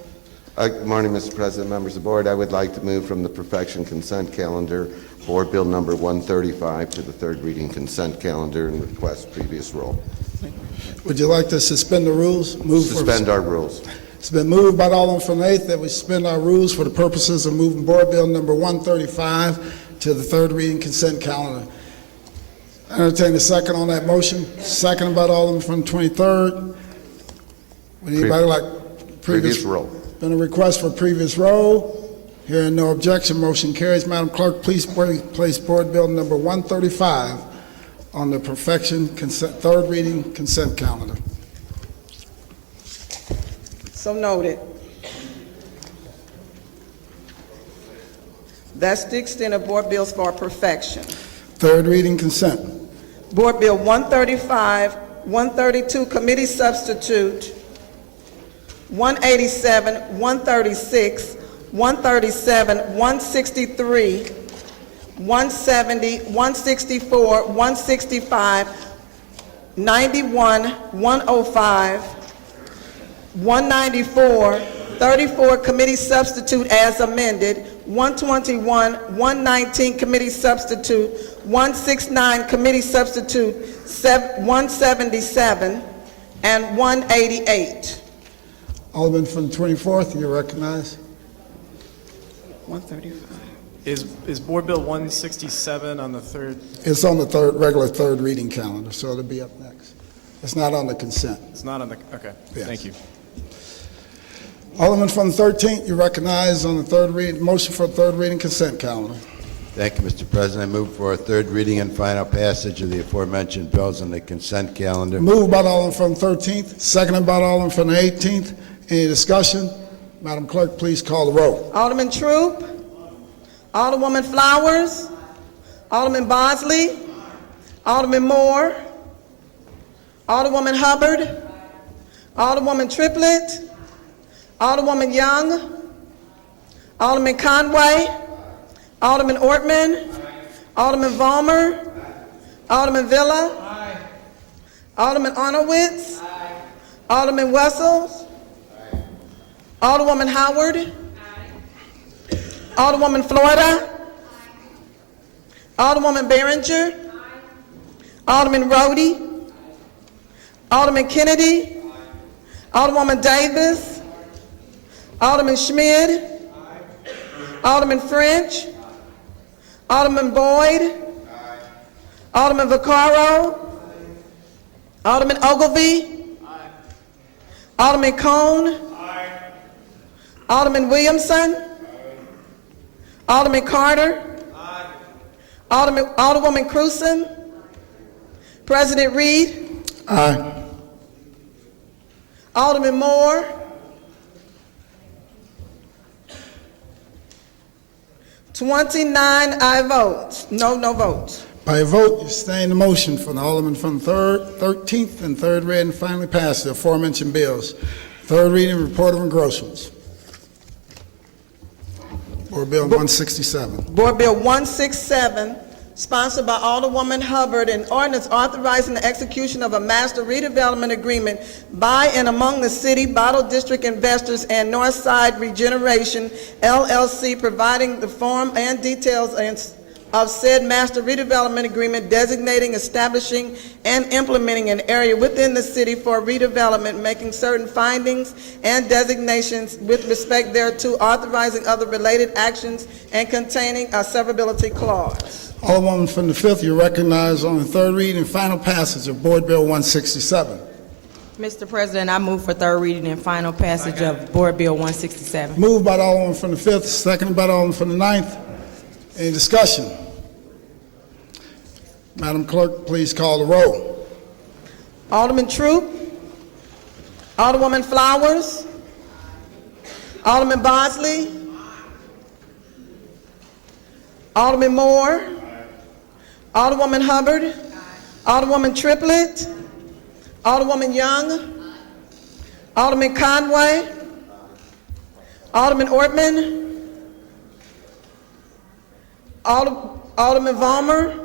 Good morning, Mr. President, members of the board. I would like to move from the perfection consent calendar Board Bill number 135 to the third reading consent calendar and request previous rule. Would you like to suspend the rules? Suspend our rules. It's been moved by the Alderman from the 8th that we suspend our rules for the purposes of moving Board Bill number 135 to the third reading consent calendar. I entertain a second on that motion. Seconded by the Alderman from the 23rd. Would anybody like previous roll? Been a request for previous roll. Hearing no objection, motion carries. Madam Clerk, please place Board Bill number 135 on the perfection consent, third reading consent calendar. So noted. That's the extent of board bills for perfection. Third reading consent. Board Bill 135, 132, committee substitute, 187, 136, 137, 163, 170, 164, 165, 91, 105, 194, 34 committee substitute as amended, 121, 119 committee substitute, 169 committee substitute, 177, and 188. Alderman from the 24th, you recognize. 135. Is Board Bill 167 on the third? It's on the regular third reading calendar, so it'll be up next. It's not on the consent. It's not on the, okay, Yes. thank you. Alderman from the 13th, you recognize on the motion for third reading consent calendar. Thank you, Mr. President. I move for a third reading and final passage of the aforementioned bills on the consent calendar. Moved by the Alderman from the 13th, seconded by the Alderman from the 18th. Any discussion? Madam Clerk, please call the roll. Alderman Troop, Alderwoman Flowers, Alderman Bosley, Alderman Moore, Alderwoman Hubbard, Alderwoman Triplett, Alderwoman Young, Alderman Conway, Alderman Ortman, Alderman Vollmer, Alderman Villa, Alderman Arnowitz, Alderman Wessels, Alderwoman Howard, Alderwoman Florida, Alderwoman Behringer, Alderman Rhodey, Alderman Kennedy, Alderwoman Davis, Alderman Schmid, Alderman French, Alderman Boyd, Alderman Vaccaro, Alderman Ogilvy, Alderman Cone, Alderman Williamson, Alderman Carter, Alderwoman Cruzen, President Reed, Aye. Alderman Moore, $29 aye votes, no votes. By a vote, you sustain the motion for the Alderman from the 13th and third read and finally pass the aforementioned bills. Third reading, report of engrossments. Board Bill 167. Board Bill 167, sponsored by Alderwoman Hubbard, an ordinance authorizing the execution of a master redevelopment agreement by and among the city, Bottle District investors, and Northside Regeneration, LLC, providing the form and details of said master redevelopment agreement, designating, establishing, and implementing an area within the city for redevelopment, making certain findings and designations with respect thereto, authorizing other related actions, and containing a severability clause. Alderwoman from the 5th, you recognize on the third reading and final passage of Board Bill 167. Mr. President, I move for third reading and final passage of Board Bill 167. Moved by the Alderman from the 5th, seconded by the Alderman from the 9th. Any discussion? Madam Clerk, please call the roll. Alderman Troop, Alderwoman Flowers, Alderman Bosley, Alderman Moore, Alderwoman Hubbard, Alderwoman Triplett, Alderwoman Young, Alderman Conway, Alderman Ortman, Alderman Vollmer,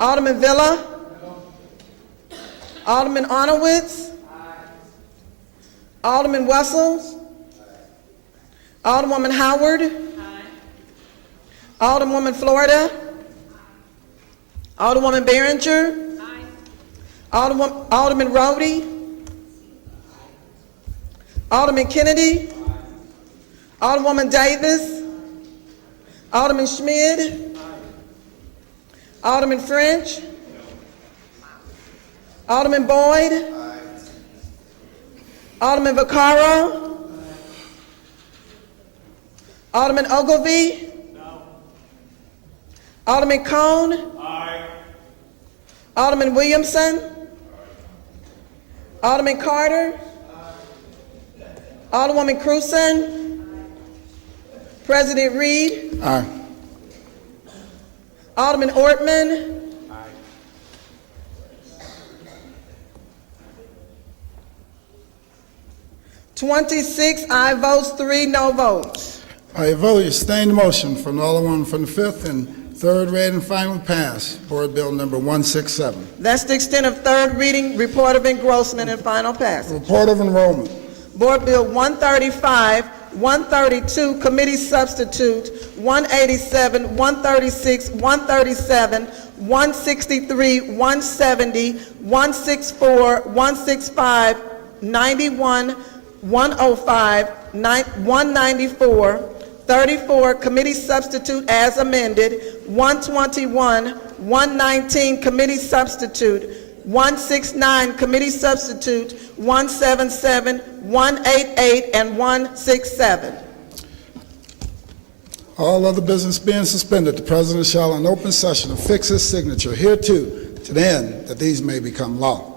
Alderman Villa, Alderman Arnowitz, Alderman Wessels, Alderwoman Howard, Alderwoman Florida, Alderwoman Behringer, Alderman Rhodey, Alderman Kennedy, Alderwoman Davis, Alderman Schmid, Alderman French, Alderman Boyd, Alderman Vaccaro, Alderman Ogilvy, Alderman Cone, Alderman Williamson, Alderman Carter, Alderwoman Cruzen, President Reed, Aye. Alderman Ortman, $26 aye votes, 3 no votes. By a vote, you sustain the motion from the Alderman from the 5th and Third read and final pass, Board Bill number 167. That's the extent of third reading, report of engrossment, and final passage. Report of enrollment. Board Bill 135, 132, Committee Substitute, 187, 136, 137, 163, 170, 164, 165, 91, 105, 194, 34, Committee Substitute as amended, 121, 119, Committee Substitute, 169, Committee Substitute, 177, 188, and 167. All other business being suspended, the President shall in open session affix his signature hereto to the end that these may become law.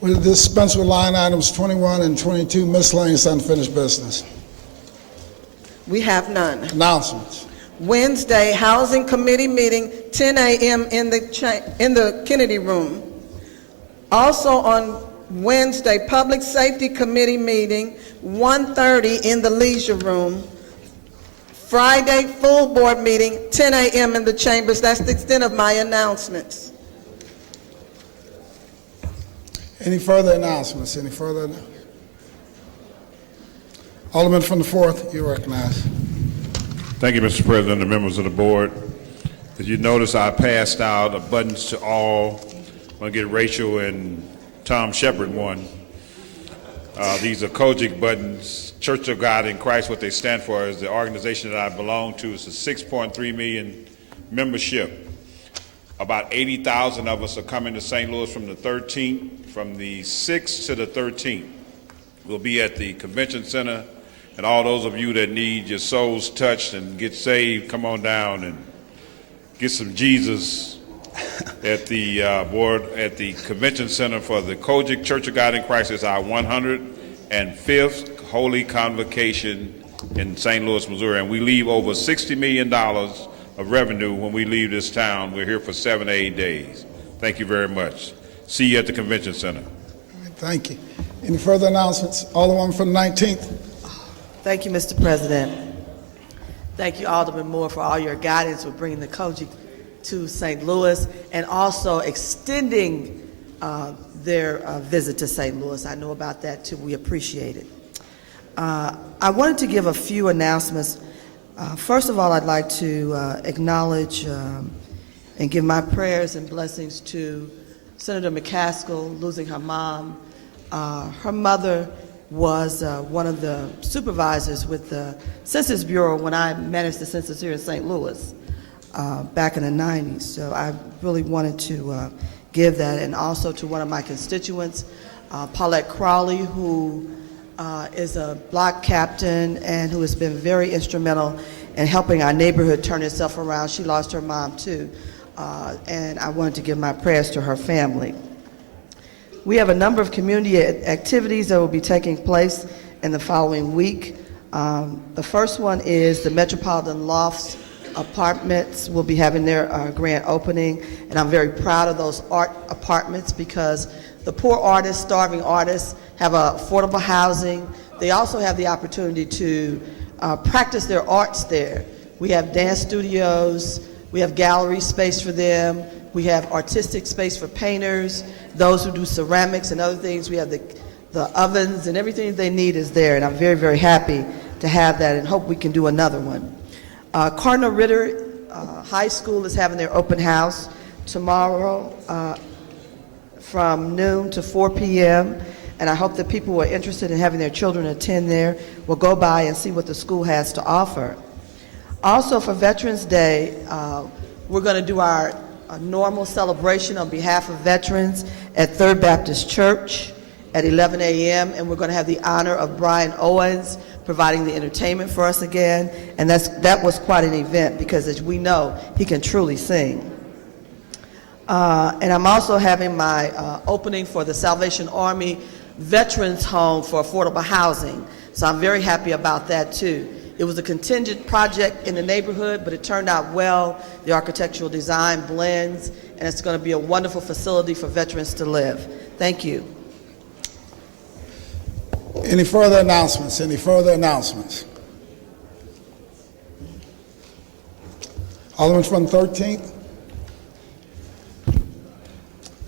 We dispense with line items 21 and 22, miscellaneous unfinished business. We have none. Announcements. Wednesday, Housing Committee meeting, 10 a.m. in the Kennedy Room. Also on Wednesday, Public Safety Committee meeting, 1:30 in the Leisure Room. Friday, full board meeting, 10 a.m. in the chambers. That's the extent of my announcements. Any further announcements? Any further? Alderman from the 4th, you recognize. Thank you, Mr. President and members of the board. As you notice, I passed out buttons to all. I'm going to get Rachel and Tom Shepard one. These are Kojic buttons. Church of God in Christ, what they stand for is the organization that I belong to. It's a 6.3 million membership. About 80,000 of us are coming to St. Louis from the 13th, from the 6th to the 13th. We'll be at the convention center, and all those of you that need your souls touched and get saved, come on down and get some Jesus at the at the Convention Center for the Kojic Church of God in Christ. It's our 105th Holy Convocation in St. Louis, Missouri, and we leave over $60 million of revenue when we leave this town. We're here for 7 to 8 days. Thank you very much. See you at the Convention Center. Thank you. Any further announcements? Alderman from the 19th. Thank you, Mr. President. Thank you, Alderman Moore, for all your guidance with bringing the Kojic to St. Louis and also extending their visit to St. Louis. I know about that too. We appreciate it. I wanted to give a few announcements. First of all, I'd like to acknowledge and give my prayers and blessings to Senator McCaskill losing her mom. Her mother was one of the supervisors with the Census Bureau when I managed the census here in St. Louis back in the 90s. So I really wanted to give that, and also to one of my constituents, Paulette Crowley, who is a block captain and who has been very instrumental in helping our neighborhood turn itself around. She lost her mom too, and I wanted to give my prayers to her family. We have a number of community activities that will be taking place in the following week. The first one is the Metropolitan Lofts Apartments will be having their grand opening, and I'm very proud of those art apartments because the poor artists, starving artists, have affordable housing. They also have the opportunity to practice their arts there. We have dance studios, we have gallery space for them, we have artistic space for painters, those who do ceramics and other things. We have the ovens and everything they need is there, and I'm very, very happy to have that and hope we can do another one. Cardinal Ritter High School is having their open house tomorrow from noon to 4 p.m., and I hope that people who are interested in having their children attend there will go by and see what the school has to offer. Also, for Veterans Day, we're going to do our normal celebration on behalf of veterans at Third Baptist Church at 11 a.m., and we're going to have the honor of Brian Owens providing the entertainment for us again, and that was quite an event because, as we know, he can truly sing. And I'm also having my opening for the Salvation Army Veterans Home for Affordable Housing, so I'm very happy about that too. It was a contingent project in the neighborhood, but it turned out well. The architectural design blends, and it's going to be a wonderful facility for veterans to live. Thank you. Any further announcements? Any further announcements? Alderman from the 13th.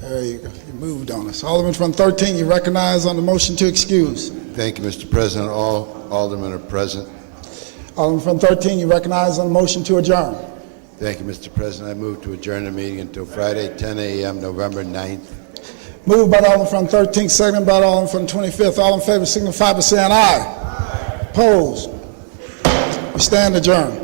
There you go. You moved on us. Alderman from 13, you recognize on the motion to excuse. Thank you, Mr. President. All aldermen are present. Alderman from 13, you recognize on the motion to adjourn. Thank you, Mr. President. I move to adjourn the meeting until Friday, 10 a.m., November 9th. Moved by the Alderman from 13th, seconded by the Alderman from 25th. All in favor signify by saying aye. Opposed? We stand adjourned.